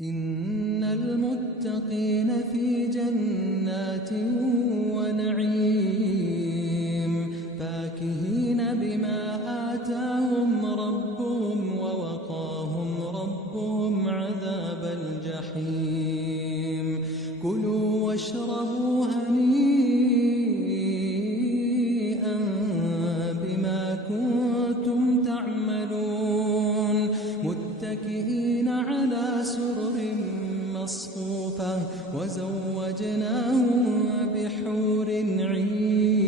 إن المتقين في جنات ونعيم فاكهين بما آتاهم ربهم ووقاهم ربهم عذاب الجحيم كلوا واشربوا هنيئا بما كنتم تعملون متكئين على سرر مصفوفة وزوجناهم بحور عين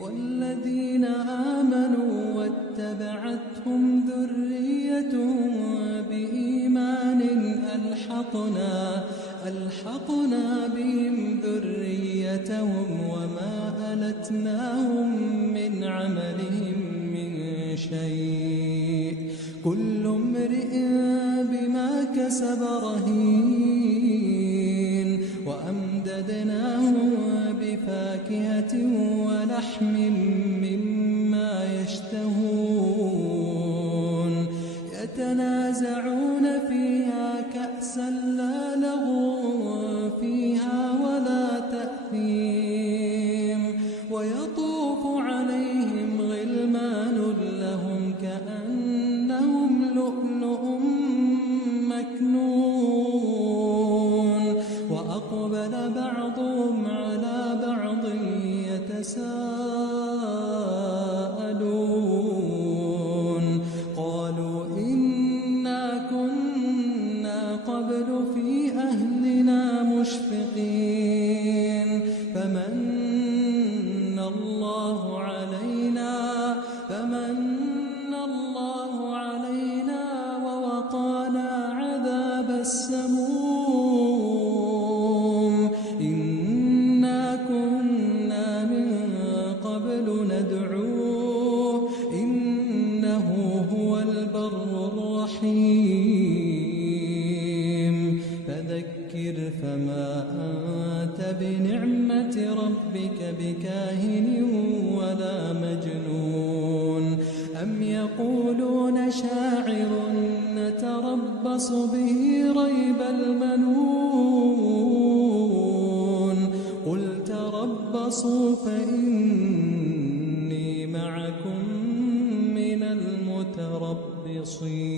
والذين آمنوا واتبعتهم ذريتهم بإيمان ألحقنا بهم ذريتهم وما ألتناهم من عملهم من شيء كل امرئ بما كسب رهين وأمددناهم بفاكهة ولحم مما يشتهون يتنازعون فيها كأسا لا لغو فيها ولا تأثيم ويطوف عليهم غلمان لهم كأنهم لؤلؤ مكنون وأقبل بعضهم على بعض يتساءلون قالوا إنا كنا قبل في أهلنا مشفقين فمن الله علينا ووقانا عذاب السموم إنا كنا من قبل ندعوه إنه هو البر الرحيم فذكر فما أنت بنعمة ربك بكاهن ولا مجنون أم يقولون شاعر نتربص به ريب المنون قل تربصوا فإني معكم من المتربصين